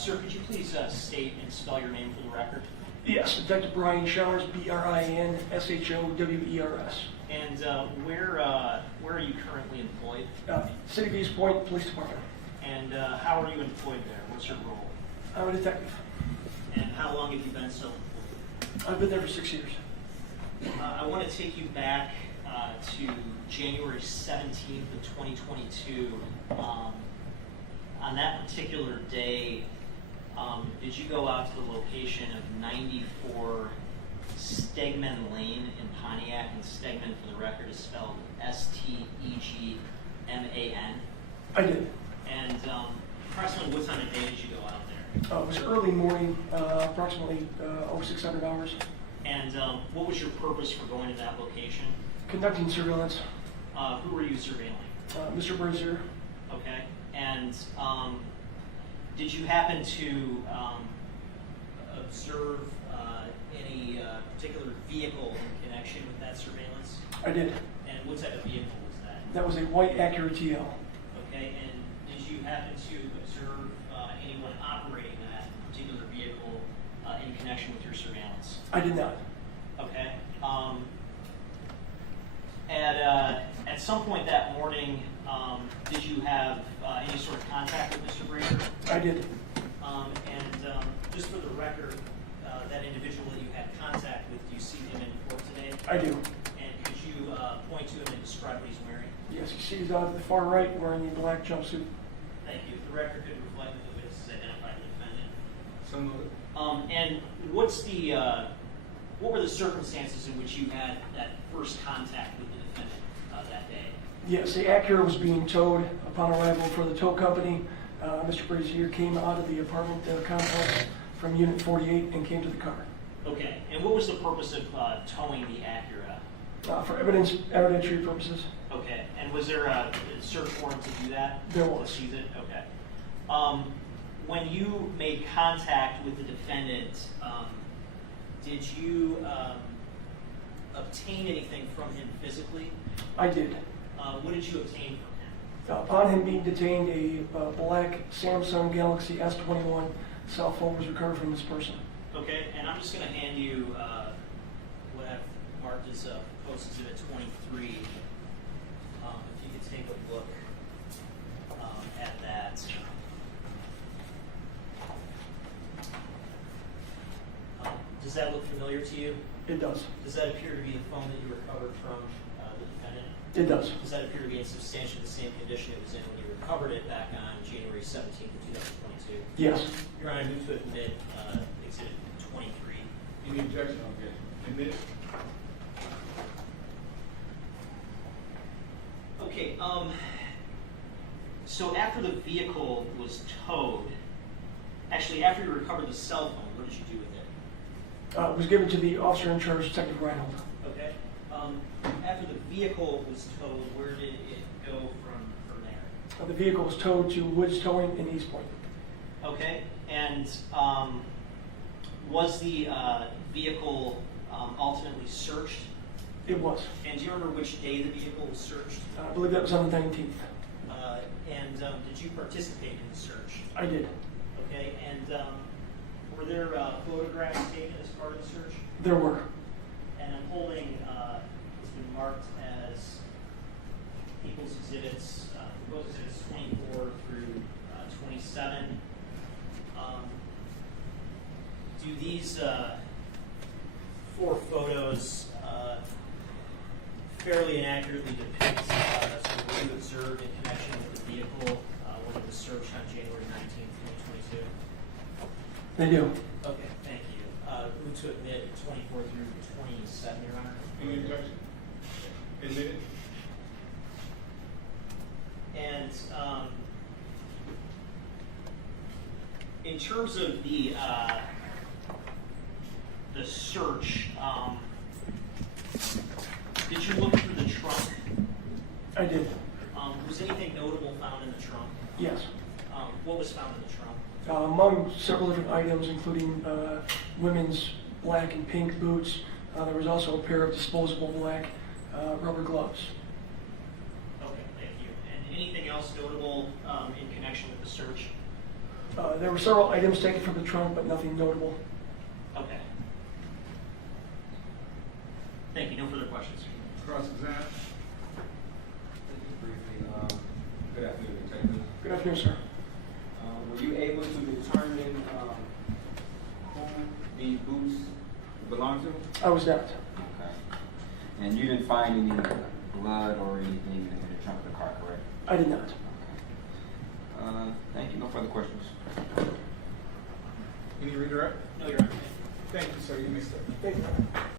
Sir, could you please state and spell your name for the record? Yes, Detective Brian Showers, BRIAN SHOWERS. And where are you currently employed? City of Eastpointe Police Department. And how are you employed there? What's your role? I'm a detective. And how long have you been so employed? I've been there for 6 years. I want to take you back to January 17th of 2022. On that particular day, did you go out to the location of 94 Stegman Lane in Pontiac? And Stegman, for the record, is spelled S-T-E-G-M-A-N. I did. And approximately what time of day did you go out there? It was early morning, approximately 600 hours. And what was your purpose for going to that location? Conducting surveillance. Who were you surveilling? Mr. Brazier. Okay. And did you happen to observe any particular vehicle in connection with that surveillance? I did. And what type of vehicle was that? That was a white Acura TL. Okay. And did you happen to observe anyone operating that particular vehicle in connection with your surveillance? I did not. Okay. At some point that morning, did you have any sort of contact with Mr. Brazier? I did. Just for the record, that individual that you had contact with, do you see him in court today? I do. And could you point to him and describe what he's wearing? Yes, you see he's out at the far right wearing the black jumpsuit. Thank you. The record could reflect that the witness has identified the defendant. Some of it. And what were the circumstances in which you had that first contact with the defendant that day? Yes, the Acura was being towed upon arrival for the tow company. Mr. Brazier came out of the apartment complex from Unit 48 and came to the car. Okay, and what was the purpose of towing the Acura? For evidentiary purposes. Okay, and was there a search warrant to do that? There was. To seize it? Okay. When you made contact with the defendant, did you obtain anything from him physically? I did. What did you obtain from him? Upon him being detained, a black Samsung Galaxy S21 cell phone was recovered from this person. Okay, and I'm just going to hand you what I've marked as Post Exhibit 23. If you could take a look at that. Does that look familiar to you? It does. Does that appear to be the phone that you recovered from the defendant? It does. Does that appear to be in substantially the same condition it was in when you recovered it back on January 17th of 2022? Yes. Your Honor, I move to admit Exhibit 23. Any objection on that? Admit. Okay, so after the vehicle was towed, actually after you recovered the cell phone, what did you do with it? It was given to the officer in charge, Detective Reinhold. Okay. After the vehicle was towed, where did it go from there? The vehicle was towed to Woods Towing in Eastpointe. Okay, and was the vehicle ultimately searched? It was. And do you remember which day the vehicle was searched? I believe that was on the 19th. And did you participate in the search? I did. Okay, and were there photographs taken as part of the search? There were. And I'm holding, it's been marked as People's Exhibits, People's Exhibits 24 through 27. Do these 4 photos fairly inaccurately depict what you observed in connection with the vehicle when it was searched on January 19th, 2022? They do. Okay, thank you. Move to admit 24 through 27, Your Honor. Any objection? Admit. And in terms of the search, did you look through the trunk? I did. Was anything notable found in the trunk? Yes. What was found in the trunk? Among several different items, including women's black and pink boots, there was also a pair of disposable black rubber gloves. Okay, thank you. And anything else notable in connection with the search? There were several items taken from the trunk, but nothing notable. Okay. Thank you. No further questions. Cross-examine. Briefly, good afternoon, Detective. Good afternoon, sir. Were you able to determine who these boots belong to? I was not. Okay. And you didn't find any blood or anything in the trunk of the car, correct? I did not. Okay. Thank you. No further questions. Any redirect? No, you're right. Thank you, sir. You may step. Thank you.